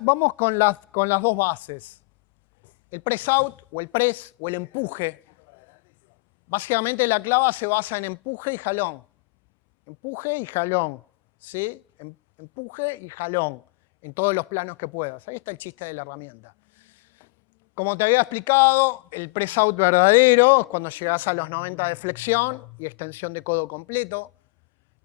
Vamos con las dos bases. El press out o el press o el empuje. Básicamente la clava se basa en empuje y jalón. Empuje y jalón. ¿Sí? Empuje y jalón. En todos los planos que puedas. Ahí está el chiste de la herramienta. Como te había explicado, el press out verdadero es cuando llegas a los 90 de flexión y extensión de codo completo.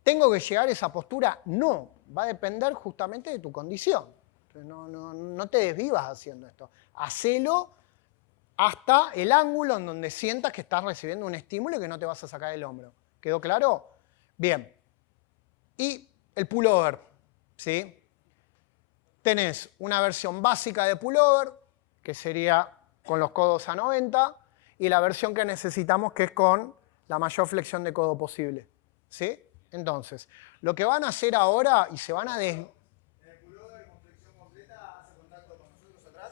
¿Tengo que llegar a esa postura? No. Va a depender justamente de tu condición. No te desvivas haciendo esto. Hacelo hasta el ángulo en donde sientas que estás recibiendo un estímulo y que no te vas a sacar el hombro. ¿Quedó claro? Bien. Y el pullover, ¿sí? Tenés una versión básica de pullover, que sería con los codos a 90, y la versión que necesitamos, que es con la mayor flexión de codo posible. ¿Sí? Entonces, lo que van a hacer ahora, y se van a ¿En el pullover con flexión completa hace contacto con nosotros atrás?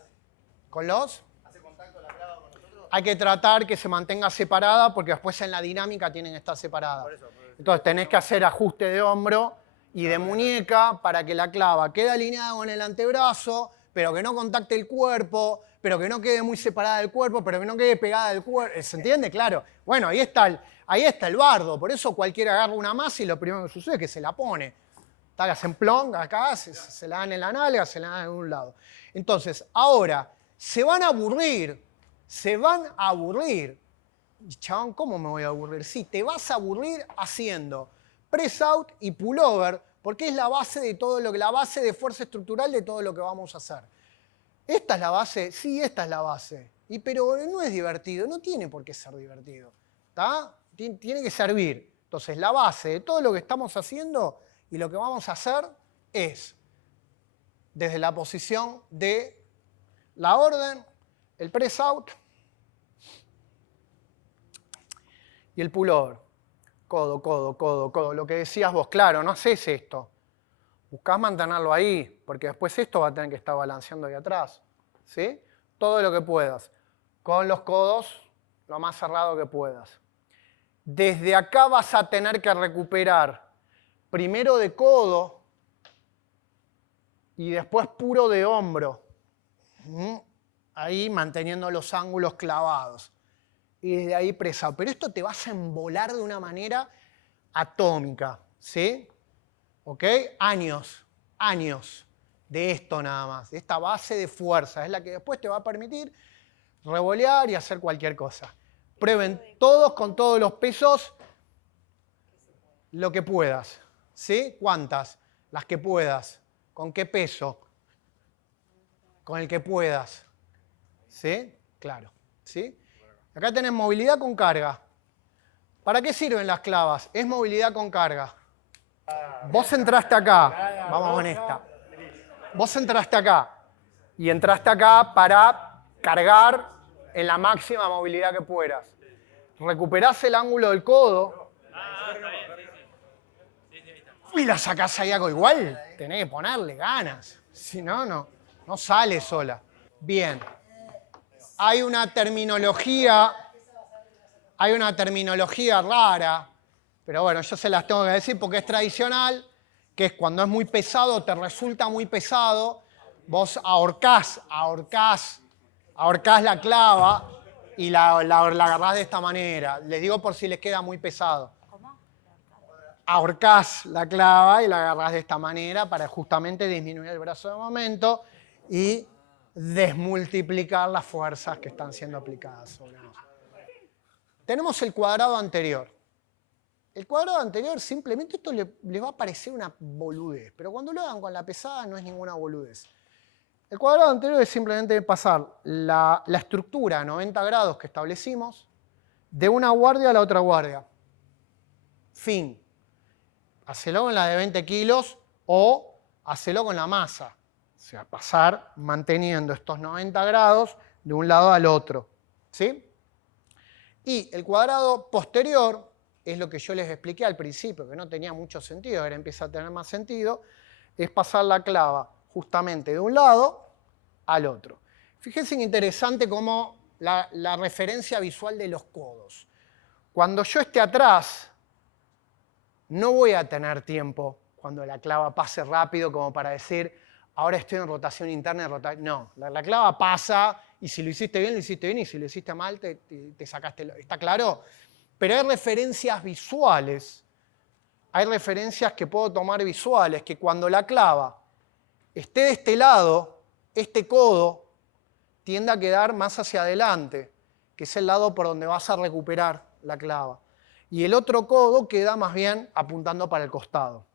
¿Con los? ¿Hace contacto la clava con nosotros? Hay que tratar que se mantenga separada, porque después en la dinámica tienen que estar separadas. Por eso. Entonces, tenés que hacer ajuste de hombro y de muñeca para que la clava quede alineada con el antebrazo, pero que no contacte el cuerpo, pero que no quede muy separada del cuerpo, pero que no quede pegada al cuerpo. ¿Se entiende? Claro. Bueno, ahí está el bardo. Por eso cualquiera agarra una masa y lo primero que sucede es que se la pone. Hacen plong acá, se la dan en la nalga, se la dan en un lado. Entonces, ahora, se van a aburrir. Se van a aburrir. Chabón, ¿cómo me voy a aburrir? Sí, te vas a aburrir haciendo press out y pullover, porque es la base de todo la base de fuerza estructural de todo lo que vamos a hacer. ¿Esta es la base? Sí, esta es la base. Pero no es divertido, no tiene por qué ser divertido. ¿Está? Tiene que servir. Entonces, la base de todo lo que estamos haciendo y lo que vamos a hacer es, desde la posición de la orden, el press out y el pullover. Codo, codo, codo, codo. Lo que decías vos, claro, no haces esto. Buscás mantenerlo ahí, porque después esto va a tener que estar balanceando ahí atrás. ¿Sí? Todo lo que puedas. Con los codos lo más cerrado que puedas. Desde acá vas a tener que recuperar primero de codo y después puro de hombro. Ahí manteniendo los ángulos clavados. Y desde ahí press out. Pero esto te vas a embolar de una manera atómica. ¿Sí? ¿Ok? Años de esto nada más, de esta base de fuerza. Es la que después te va a permitir revolear y hacer cualquier cosa. Prueben todos con todos los pesos lo que puedas. ¿Sí? ¿Cuántas? Las que puedas. ¿Con qué peso? Con el que puedas. ¿Sí? Claro. ¿Sí? Acá tenés movilidad con carga. ¿Para qué sirven las clavas? Es movilidad con carga. Vos entraste acá, vamos con esta. Vos entraste acá y entraste acá para cargar en la máxima movilidad que puedas. Recuperás el ángulo del codo y la sacás ahí algo igual. Tenés que ponerle ganas. Si no, no sale sola. Bien. Hay una terminología rara. Pero bueno, yo se las tengo que decir porque es tradicional, que es cuando es muy pesado, te resulta muy pesado, vos ahorcás la clava y la agarrás de esta manera. Les digo por si les queda muy pesado. ¿Cómo? Ahorcás la clava y la agarrás de esta manera para justamente disminuir el brazo de momento y desmultiplicar las fuerzas que están siendo aplicadas sobre nosotros. Tenemos el cuadrado anterior. El cuadrado anterior, simplemente esto les va a parecer una boludez, pero cuando lo hagan con la pesada no es ninguna boludez. El cuadrado anterior es simplemente pasar la estructura a 90 grados que establecimos de una guardia a la otra guardia. Fin. Hacelo con la de 20 kilos o hacelo con la masa. O sea, pasar manteniendo estos 90 grados de un lado al otro. ¿Sí? Y el cuadrado posterior es lo que yo les expliqué al principio, que no tenía mucho sentido, ahora empieza a tener más sentido, es pasar la clava justamente de un lado al otro. Fíjense que interesante como la referencia visual de los codos. Cuando yo esté atrás, no voy a tener tiempo cuando la clava pase rápido como para decir, ahora estoy en rotación interna y rotación. No, la clava pasa y si lo hiciste bien, y si lo hiciste mal, te sacaste. ¿Está claro? Pero hay referencias visuales, hay referencias que puedo tomar visuales, que cuando la clava esté de este lado, este codo tiende a quedar más hacia adelante, que es el lado por donde vas a recuperar la clava. Y el otro codo queda más bien apuntando para el costado.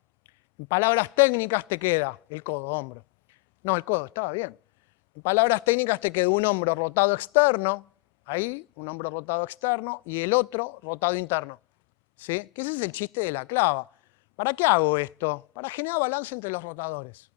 En palabras técnicas te queda el codo, hombro. No, el codo, estaba bien. En palabras técnicas te queda un hombro rotado externo, ahí, un hombro rotado externo, y el otro rotado interno. ¿Sí? Que ese es el chiste de la clava. ¿Para qué hago esto? Para generar balance entre los rotadores.